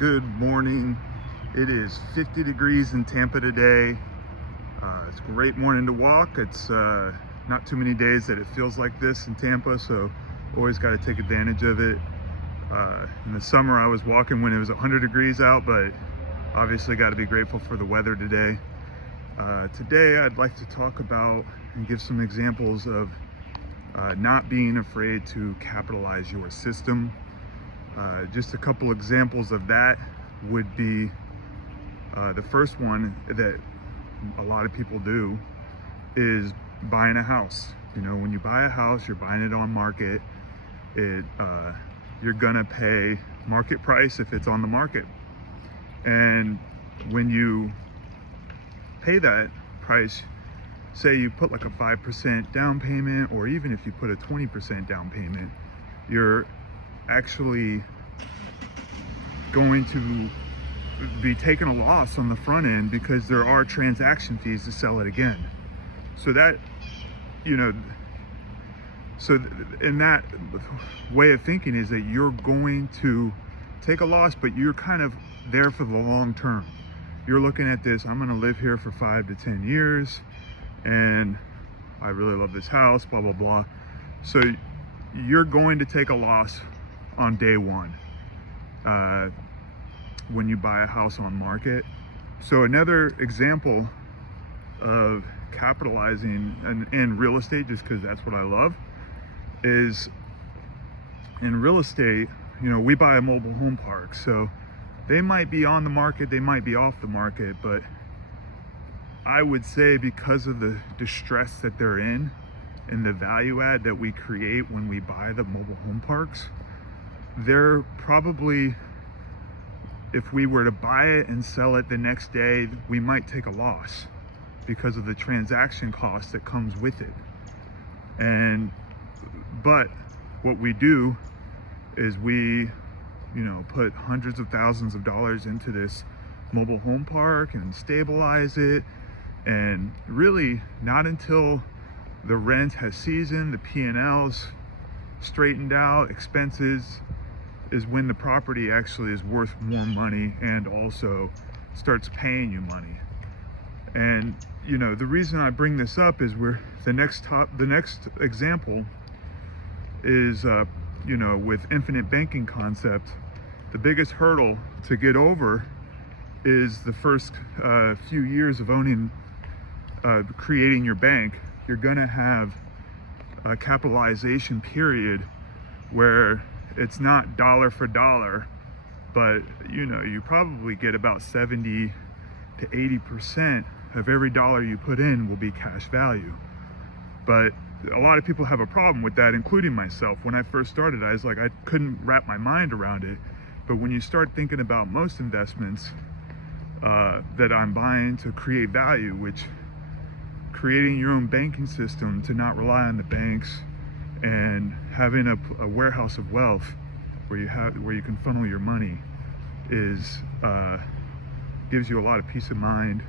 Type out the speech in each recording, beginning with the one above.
Good morning. It is 50 degrees in Tampa today. It's a great morning to walk. It's not too many days that it feels like this in Tampa, so always got to take advantage of it. In the summer I was walking when it was 100 degrees out, but obviously got to be grateful for the weather today. Today I'd like to talk about and give some examples of not being afraid to capitalize your system. Just a couple examples of that would be the first one that a lot of people do is buying a house. You know, when you buy a house, you're buying it on market. You're gonna pay market price if it's on the market. And when you pay that price, say you put like a 5% down payment, or even if you put a 20% down payment, you're actually going to be taking a loss on the front end because there are transaction fees to sell it again. So that, you know, in that way of thinking is that you're going to take a loss, but you're kind of there for the long term. You're looking at this, I'm going to live here for 5 to 10 years and I really love this house, blah, blah, blah. So you're going to take a loss on day one when you buy a house on market. So another example of capitalizing in real estate, just because that's what I love, is in real estate, you know, we buy a mobile home park. So they might be on the market, they might be off the market, but I would say because of the distress that they're in and the value add that we create when we buy the mobile home parks, they're probably, if we were to buy it and sell it the next day, we might take a loss because of the transaction cost that comes with it. But what we do is we, you know, put hundreds of thousands of dollars into this mobile home park and stabilize it. And really not until the rent has seasoned, the P&L's straightened out, expenses, is when the property actually is worth more money and also starts paying you money. And you know, the reason I bring this up is the next example is you know, with infinite banking concept, the biggest hurdle to get over is the first few years of creating your bank. You're gonna have a capitalization period where it's not dollar for dollar, but you know, you probably get about 70 to 80% of every dollar you put in will be cash value. But a lot of people have a problem with that, including myself. When I first started, I was like, I couldn't wrap my mind around it. But when you start thinking about most investments that I'm buying to create value, which creating your own banking system to not rely on the banks, and having a warehouse of wealth where you can funnel your money is gives you a lot of peace of mind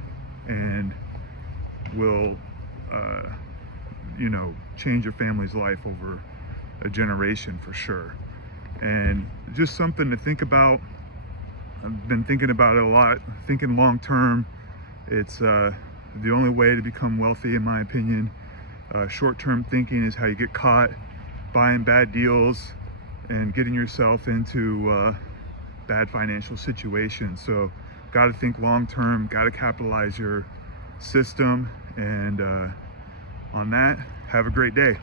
and will you know, change your family's life over a generation for sure. And just something to think about. I've been thinking about it a lot, thinking long term. It's the only way to become wealthy, in my opinion. Short-term thinking is how you get caught buying bad deals and getting yourself into bad financial situations. So got to think long-term, got to capitalize your system. And on that, have a great day.